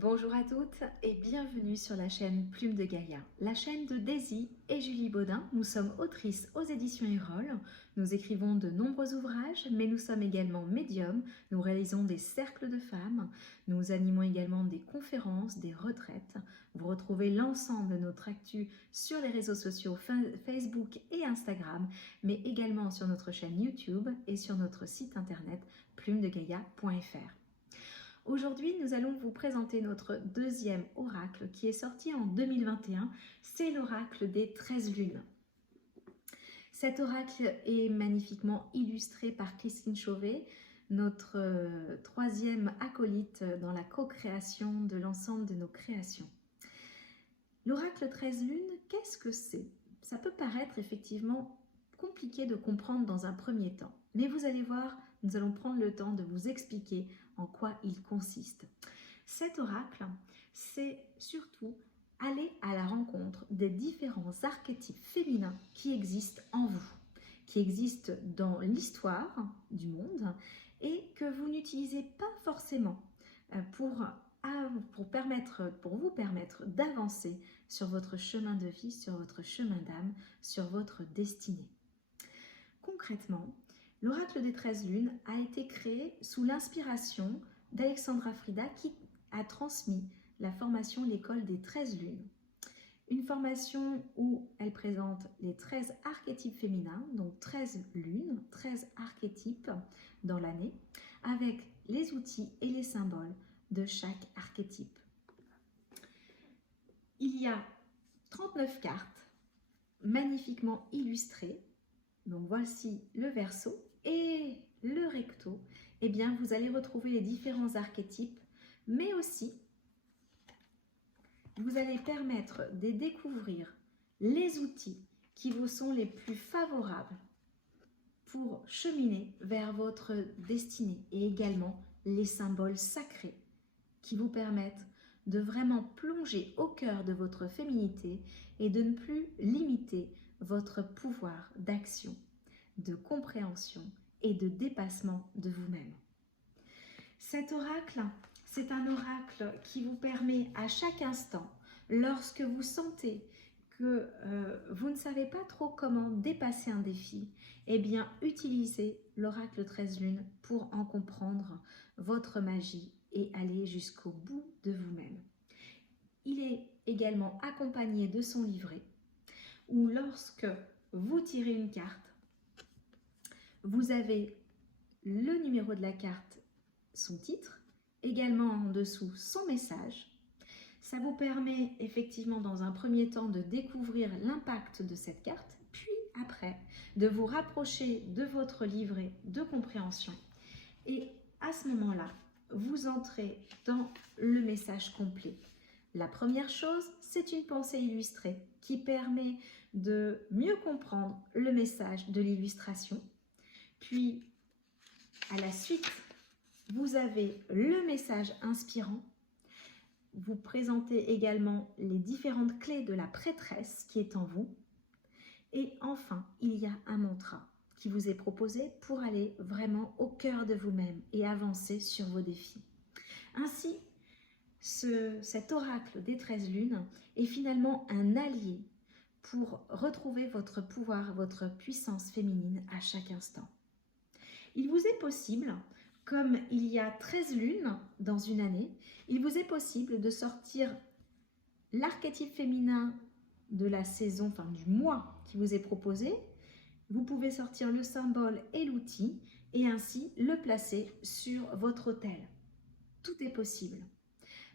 Bonjour à toutes et bienvenue sur la chaîne Plume de Gaïa, la chaîne de Daisy et Julie Baudin. Nous sommes autrices aux éditions Erol. Nous écrivons de nombreux ouvrages, mais nous sommes également médiums. Nous réalisons des cercles de femmes. Nous animons également des conférences, des retraites. Vous retrouvez l'ensemble de notre actu sur les réseaux sociaux Facebook et Instagram, mais également sur notre chaîne YouTube et sur notre site internet plumedegaia.fr. Aujourd'hui, nous allons vous présenter notre deuxième oracle qui est sorti en 2021. C'est l'oracle des 13 lunes. Cet oracle est magnifiquement illustré par Christine Chauvet, notre troisième acolyte dans la co-création de l'ensemble de nos créations. L'oracle 13 lunes, qu'est-ce que c'est? Ça peut paraître effectivement compliqué de comprendre dans un premier temps, mais vous allez voir, nous allons prendre le temps de vous expliquer en quoi il consiste. Cet oracle, c'est surtout aller à la rencontre des différents archétypes féminins qui existent en vous, qui existent dans l'histoire du monde et que vous n'utilisez pas forcément pour vous permettre d'avancer sur votre chemin de vie, sur votre chemin d'âme, sur votre destinée. Concrètement, l'oracle des 13 lunes a été créé sous l'inspiration d'Alexandra Frida qui a transmis la formation L'école des 13 lunes. Une formation où elle présente les 13 archétypes féminins, donc 13 lunes, 13 archétypes dans l'année, avec les outils et les symboles de chaque archétype. Il y a 39 cartes magnifiquement illustrées. Donc voici le verso et le recto. Eh bien, vous allez retrouver les différents archétypes, mais aussi vous allez permettre de découvrir les outils qui vous sont les plus favorables pour cheminer vers votre destinée et également les symboles sacrés qui vous permettent de vraiment plonger au cœur de votre féminité et de ne plus limiter votre pouvoir d'action, de compréhension et de dépassement de vous-même. Cet oracle, c'est un oracle qui vous permet à chaque instant, lorsque vous sentez que vous ne savez pas trop comment dépasser un défi, eh bien utilisez l'oracle 13 lunes pour en comprendre votre magie et aller jusqu'au bout de vous-même. Il est également accompagné de son livret où lorsque vous tirez une carte, vous avez le numéro de la carte, son titre, également en dessous son message. Ça vous permet effectivement dans un premier temps de découvrir l'impact de cette carte, puis après de vous rapprocher de votre livret de compréhension. Et à ce moment-là, vous entrez dans le message complet. La première chose, c'est une pensée illustrée qui permet de mieux comprendre le message de l'illustration. Puis, à la suite, vous avez le message inspirant. Vous présentez également les différentes clés de la prêtresse qui est en vous. Et enfin, il y a un mantra qui vous est proposé pour aller vraiment au cœur de vous-même et avancer sur vos défis. Ainsi, cet oracle des 13 lunes est finalement un allié pour retrouver votre pouvoir, votre puissance féminine à chaque instant. Il vous est possible, comme il y a 13 lunes dans une année, il vous est possible de sortir l'archétype féminin de la saison, enfin du mois qui vous est proposé. Vous pouvez sortir le symbole et l'outil et ainsi le placer sur votre autel. Tout est possible.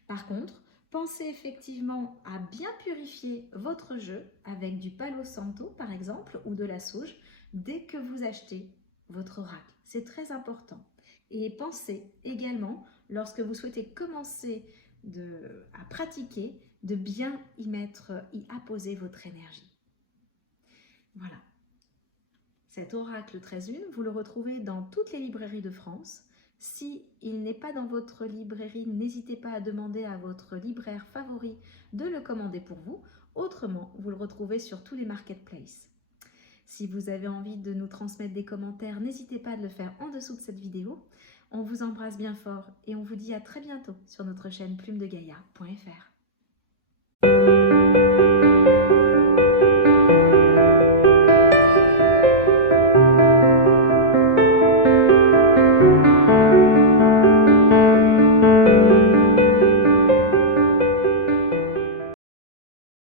Par contre, pensez effectivement à bien purifier votre jeu avec du Palo Santo par exemple ou de la sauge dès que vous achetez votre oracle. C'est très important. Et pensez également, lorsque vous souhaitez commencer à pratiquer, de bien y apposer votre énergie. Voilà. Cet oracle 13 lunes, vous le retrouvez dans toutes les librairies de France. Si il n'est pas dans votre librairie, n'hésitez pas à demander à votre libraire favori de le commander pour vous. Autrement, vous le retrouvez sur tous les marketplaces. Si vous avez envie de nous transmettre des commentaires, n'hésitez pas à le faire en dessous de cette vidéo. On vous embrasse bien fort et on vous dit à très bientôt sur notre chaîne plumedegaia.fr.